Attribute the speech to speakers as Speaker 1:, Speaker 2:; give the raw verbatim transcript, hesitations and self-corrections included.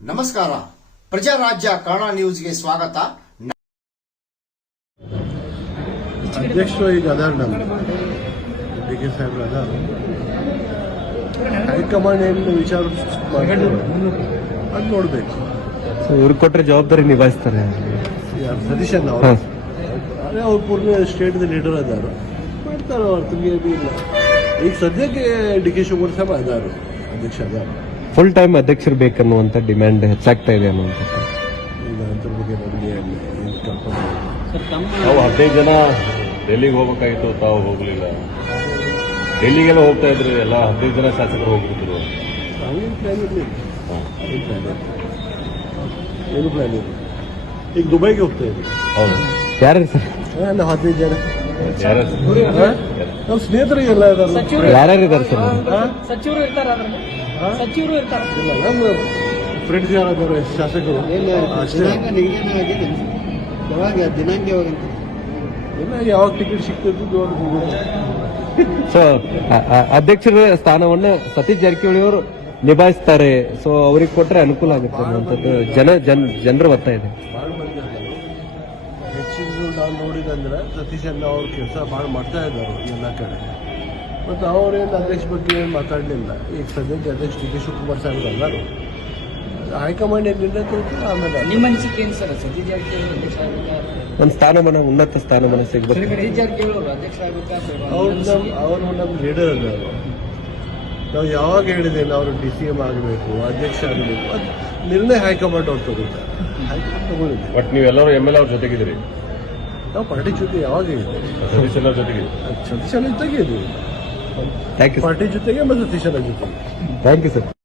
Speaker 1: ನಮಸ್ಕಾರ. ಪ್ರಜಾರಾಜ್ಯ ಕನ್ನಡ ನ್ಯೂಸ್ಗೆ ಸ್ವಾಗತ.
Speaker 2: ಅಧ್ಯಕ್ಷರು ಈಗ ಅದಾರ ನಮ್ಮ ಡಿ ಕೆ ಸಾಹೇಬ್ರು ಅದಾರ. ಹೈಕಮಾಂಡ್ ಏನು ವಿಚಾರ ಅದು ನೋಡ್ಬೇಕು.
Speaker 3: ಇವ್ರಿಗೆ ಕೊಟ್ಟರೆ ಜವಾಬ್ದಾರಿ ನಿಭಾಯಿಸ್ತಾರೆ.
Speaker 2: ಸತೀಶ್ ಅಣ್ಣ ಅವರು ಅದೇ ಅವ್ರು ಪೂರ್ಣ ಸ್ಟೇಟ್ ಲೀಡರ್ ಅದಾರ, ಮಾಡ್ತಾರೆ. ಅವ್ರ ತಿರುಗಿ ಇಲ್ಲ. ಈಗ ಸದ್ಯಕ್ಕೆ ಡಿ ಕೆ ಶಿವಕುಮಾರ್ ಸಾಹೇಬ್ ಅದಾರ, ಅಧ್ಯಕ್ಷ ಅದಾರ.
Speaker 3: ಫುಲ್ ಟೈಮ್ ಅಧ್ಯಕ್ಷರು ಬೇಕನ್ನುವಂತ ಡಿಮ್ಯಾಂಡ್ ಹೆಚ್ಚಾಗ್ತಾ ಇದೆ ಅನ್ನುವಂಥದ್ದು.
Speaker 2: ಈಗ ಅದ್ರ ಬಗ್ಗೆ ನಮಗೆ ಕಲ್ಪನೆ
Speaker 4: ನಾವು ಹದಿನೈದು ಜನ ಡೆಲ್ಲಿಗೆ ಹೋಗ್ಬೇಕಾಗಿತ್ತು, ತಾವು ಹೋಗಲಿಲ್ಲ. ಡೆಲ್ಲಿಗೆಲ್ಲ ಹೋಗ್ತಾ ಇದ್ರು, ಎಲ್ಲ ಹದಿನೈದು ಜನ ಶಾಸಕರು ಹೋಗ್ಬಿಟ್ಟಿದ್ರು.
Speaker 2: ಹಂಗೇನು ಪ್ಲಾನ್ ಇರಲಿಲ್ಲ, ಏನು ಪ್ಲಾನ್ ಇಲ್ಲ, ಏನು ಪ್ಲಾನ್ ಇಲ್ಲ. ಈಗ ದುಬೈಗೆ ಹೋಗ್ತಾ ಇದ್ವಿ.
Speaker 4: ಹೌದು,
Speaker 3: ಯಾರು ಸರ್?
Speaker 2: ನಾವು ಹದಿನೈದು ಜನ
Speaker 4: ಯಾರ
Speaker 2: ನಮ್ಮ ಸ್ನೇಹಿತರಿಗೆಲ್ಲ ಇದಾರೆ.
Speaker 3: ಯಾರ್ಯಾರು ಇದ್ದಾರೆ ಸರ್?
Speaker 5: ಸಚಿವರು ಇರ್ತಾರ ಸಚಿವರು ಇರ್ತಾರ
Speaker 2: ಇಲ್ಲ, ನಮ್ಮ ಫ್ರೆಂಡ್ಸ್ ಯಾರಾದ್ರು ಶಾಸಕರು ಅಷ್ಟೇ.
Speaker 5: ಯಾವಾಗ ದಿನಾಂಕ ಯಾವಾಗ
Speaker 2: ಇಲ್ಲ, ಯಾವಾಗ ಟಿಕೆಟ್ ಸಿಗ್ತಿದ್ದು ಅವ್ರಿಗೆ ಹೋಗೋದು.
Speaker 3: ಸೊ ಅಧ್ಯಕ್ಷರ ಸ್ಥಾನವನ್ನ ಸತೀಶ್ ಜಾರಕಿಹೊಳಿ ಅವರು ನಿಭಾಯಿಸ್ತಾರೆ. ಸೊ ಅವ್ರಿಗೆ ಕೊಟ್ರೆ ಅನುಕೂಲ ಆಗುತ್ತೆ ಅನ್ನುವಂಥದ್ದು ಜನ ಜನ ಜನರ ಒತ್ತಾಯ ಇದೆ.
Speaker 2: ಭಾಳ ಮಂದಿ ಅದಾರು. ಹೆಚ್ಚಿನ ನಾವು ನೋಡಿದಂದ್ರೆ ಸತೀಶ್ ಅಣ್ಣ ಅವ್ರ ಕೆಲಸ ಭಾಳ ಮಾಡ್ತಾ ಇದ್ದಾರೆ ಎಲ್ಲ ಕಡೆ. ಮತ್ತು ಅವರೇನು ಅಧ್ಯಕ್ಷ ಬಗ್ಗೆ ಏನು ಮಾತಾಡಲಿಲ್ಲ. ಈಗ ಸದ್ಯಕ್ಕೆ ಅಧ್ಯಕ್ಷ ಡಿ ಕೆ ಶಿವಕುಮಾರ್ ಸಾಹೇಬ್ರು ಅಲ್ಲರು. ಹೈಕಮಾಂಡ್ ಏನು ನಿರ್ಣಯ ತಗೋತಾರೆ ಆಮೇಲೆ.
Speaker 5: ನಿಮ್ಮ ಅನಿಸಿಕೆ ಏನು ಸರ್? ಸತೀಶ್ ಜಾರಕಿಹೊಳಿ ಅಧ್ಯಕ್ಷ ಆಗ್ಬೇಕಾ?
Speaker 3: ಒಂದು ಸ್ಥಾನಮಾನ, ಉನ್ನತ ಸ್ಥಾನಮಾನ ಸಿಗಬೇಕು.
Speaker 5: ಸತೀಶ್ ಜಾರಕಿಹೊಳಿ ಅವರು ಅಧ್ಯಕ್ಷ ಆಗ್ಬೇಕಾ?
Speaker 2: ಅವ್ರು ನಮ್ಮ ಅವರು ನಮ್ಮ ಲೀಡರ್ ಅದಾರು. ನಾವು ಯಾವಾಗ ಹೇಳಿದ್ದೇನೆ ಅವರು ಡಿ ಸಿ ಎಂ ಆಗಬೇಕು, ಅಧ್ಯಕ್ಷ ಆಗಬೇಕು, ಅದು ನಿರ್ಣಯ ಹೈಕಮಾಂಡ್ ಅವ್ರು ತಗೋತಾರೆ. ಹೈಕಮಾಂಡ್ ತಗೊಂಡಿದೆ.
Speaker 4: ಬಟ್ ನೀವೆಲ್ಲರೂ ಎಮ್ ಎಲ್ ಅವ್ರ ಜೊತೆಗಿದ್ದೀರಿ,
Speaker 2: ನಾವು ಪಾರ್ಟಿ ಜೊತೆ ಯಾವಾಗ ಇದೆ,
Speaker 4: ಸತೀಶ್ ಎಲ್ಲರ ಜೊತೆಗಿದ್ದೀರಿ.
Speaker 2: ಸತೀಶ್ ಅಣ್ಣ ಜೊತೆಗೆ ಇದ್ದೀವಿ.
Speaker 3: ಥ್ಯಾಂಕ್ ಯು
Speaker 2: ಪಾರ್ಟಿ ಜೊತೆಗೆ ಮತ್ತು ಸತೀಶ್ ಅಣ್ಣ ಜೊತೆಗೆ.
Speaker 3: Thank you sir.